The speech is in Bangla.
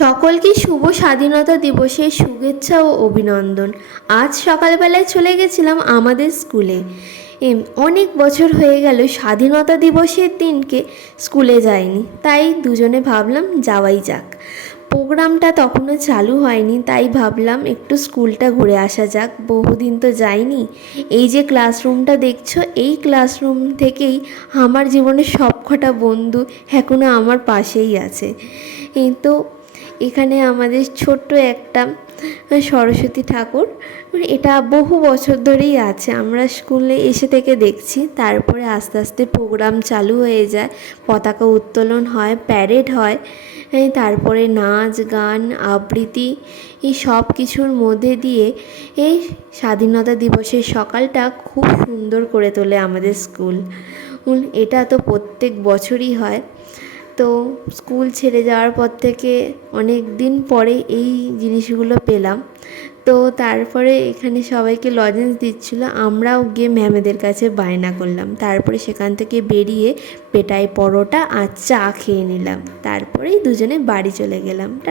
সকলকে শুভ স্বাধীনতা দিবসের শুভেচ্ছা ও অভিনন্দন। আজ সকালবেলায় চলে গেছিলাম আমাদের স্কুলে। অনেক বছর হয়ে গেল স্বাধীনতা দিবসের দিনকে স্কুলে যাইনি, তাই দুজনে ভাবলাম যাওয়াই যাক। প্রোগ্রামটা তখনও চালু হয়নি, তাই ভাবলাম একটু স্কুলটা ঘুরে আসা যাক, বহুদিন তো যাইনি। এই যে ক্লাসরুমটা দেখছো, এই ক্লাসরুম থেকেই আমার জীবনের সবকটা বন্ধু এখনও আমার পাশেই আছে। তো এখানে আমাদের ছোট্ট একটা সরস্বতী ঠাকুর, এটা বহু বছর ধরেই আছে, আমরা স্কুলে এসে থেকে দেখছি। তারপরে আস্তে আস্তে প্রোগ্রাম চালু হয়ে যায়, পতাকা উত্তোলন হয়, প্যারেড হয়, তারপরে নাচ গান আবৃত্তি, এই সব কিছুর মধ্যে দিয়ে এই স্বাধীনতা দিবসের সকালটা খুব সুন্দর করে তোলে আমাদের স্কুল। এটা তো প্রত্যেক বছরই হয়। তো স্কুল ছেড়ে যাওয়ার পর থেকে অনেক দিন পরে এই জিনিসগুলো পেলাম। তো তারপরে এখানে সবাইকে লজেন্স দিচ্ছিলো, আমরাও গিয়ে ম্যামেদের কাছে বায়না করলাম। তারপরে সেখান থেকে বেরিয়ে পেটাই পরোটা আর চা খেয়ে নিলাম, তারপরেই দুজনে বাড়ি চলে গেলাম।